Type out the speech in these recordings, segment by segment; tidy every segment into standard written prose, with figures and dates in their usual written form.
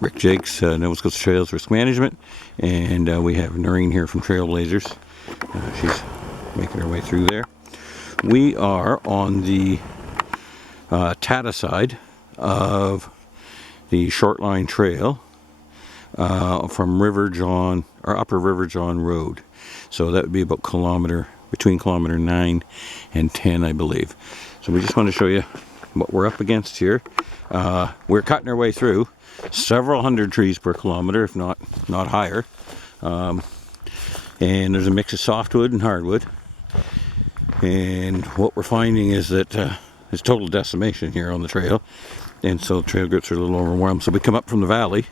Rick Jakes, Nova Scotia Trails Risk Management, and we have Noreen here from Trailblazers. She's making her way through there. We are on the Tata side of the Shortline Trail from River John, or Upper River John Road. So that would be about between kilometer 9 and 10, I believe. So we just want to show you what we're up against here. We're cutting our way through several hundred trees per kilometer, if not higher. And there's a mix of softwood and hardwood. And what we're finding is that there's total decimation here on the trail. And so trail groups are a little overwhelmed. So we come up from the valley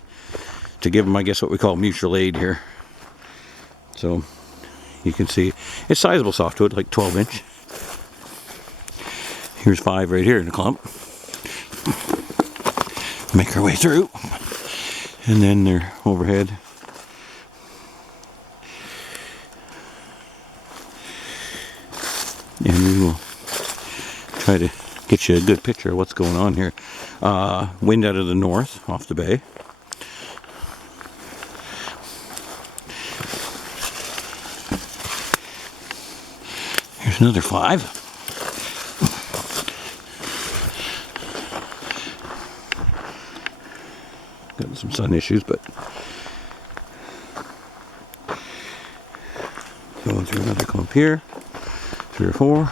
to give them, I guess, what we call mutual aid here. So you can see it's sizable softwood, like 12 inch. Here's 5 right here in the clump. Make our way through. And then they're overhead. And we will try to get you a good picture of what's going on here. Wind out of the north, off the bay. Here's another 5. Got some sun issues, but going through another clump here. 3 or 4.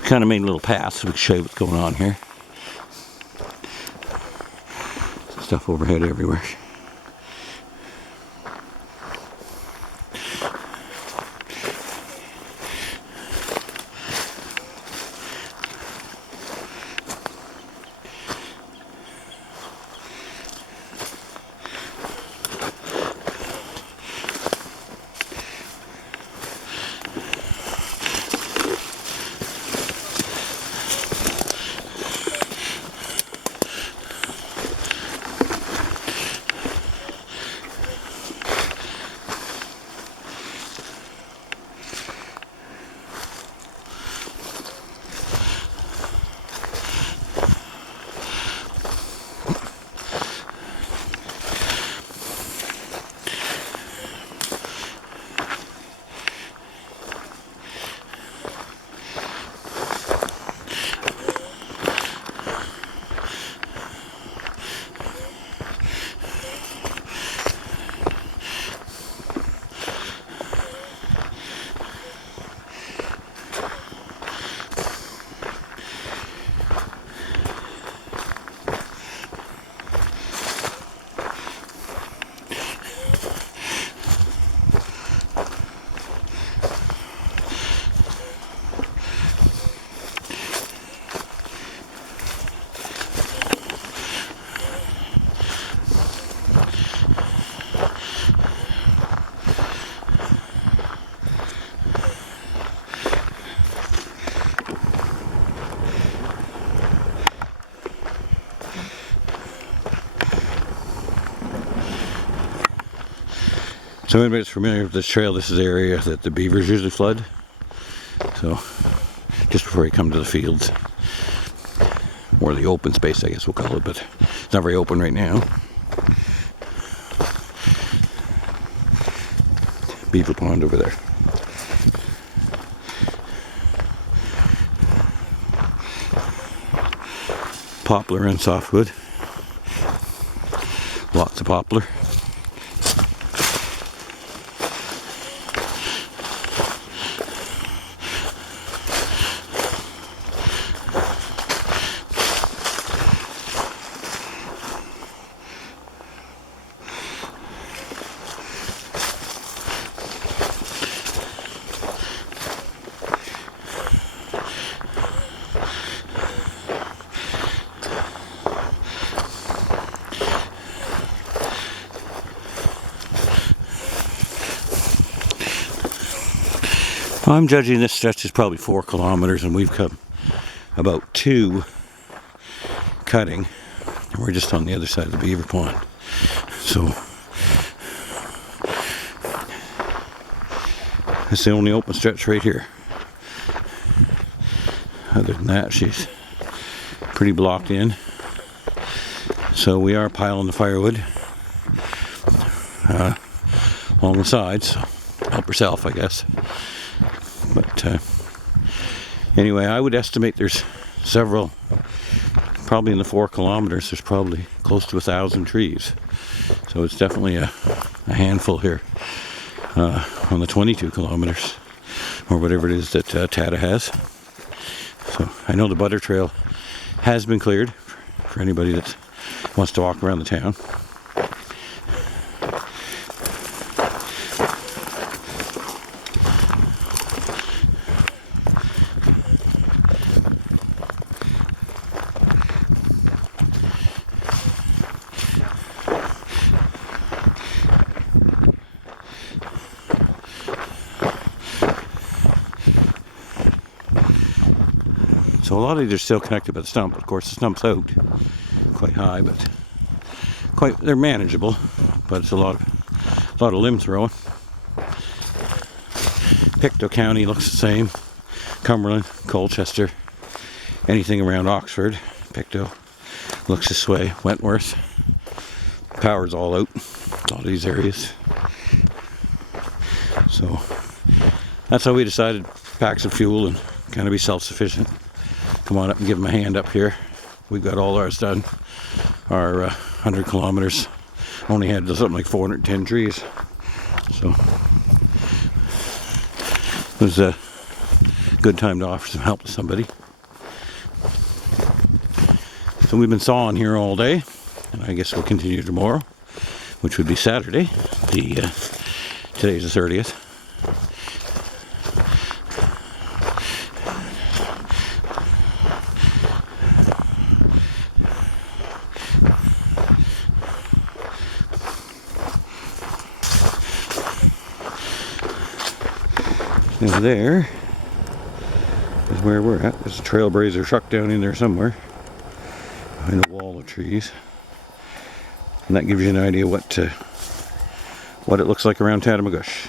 We kind of made a little path so we can show you what's going on here. Stuff overhead everywhere. So anybody's familiar with this trail, this is the area that the beavers usually flood. So just before you come to the fields, or the open space, I guess we'll call it, but it's not very open right now. Beaver pond over there. Poplar and softwood. Lots of poplar. I'm judging this stretch is probably 4 kilometers, and we've come about 2 cutting. We're just on the other side of the beaver pond. So it's the only open stretch right here. Other than that, she's pretty blocked in. So we are piling the firewood along the sides. Help yourself, I guess. But anyway, I would estimate there's several, probably in the 4 kilometers, there's probably close to 1,000 trees. So it's definitely a handful here on the 22 kilometers, or whatever it is that Tata has. So I know the butter trail has been cleared for anybody that wants to walk around the town. So a lot of these are still connected by the stump. Of course, the stump's out quite high, but they're manageable. But it's a lot of limb throwing. Pictou County looks the same. Cumberland, Colchester, anything around Oxford, Pictou looks this way. Wentworth, power's all out. A lot of these areas. So that's how we decided to pack some fuel and kind of be self-sufficient. Come on up and give them a hand up here. We've got all ours done. Our 100 kilometers only had something like 410 trees. So it was a good time to offer some help to somebody. So we've been sawing here all day, and I guess we'll continue tomorrow, which would be Saturday. Today's the 30th. Now there is where we're at. There's a trailblazer truck down in there somewhere behind a wall of trees, and that gives you an idea what it looks like around Tatamagouche.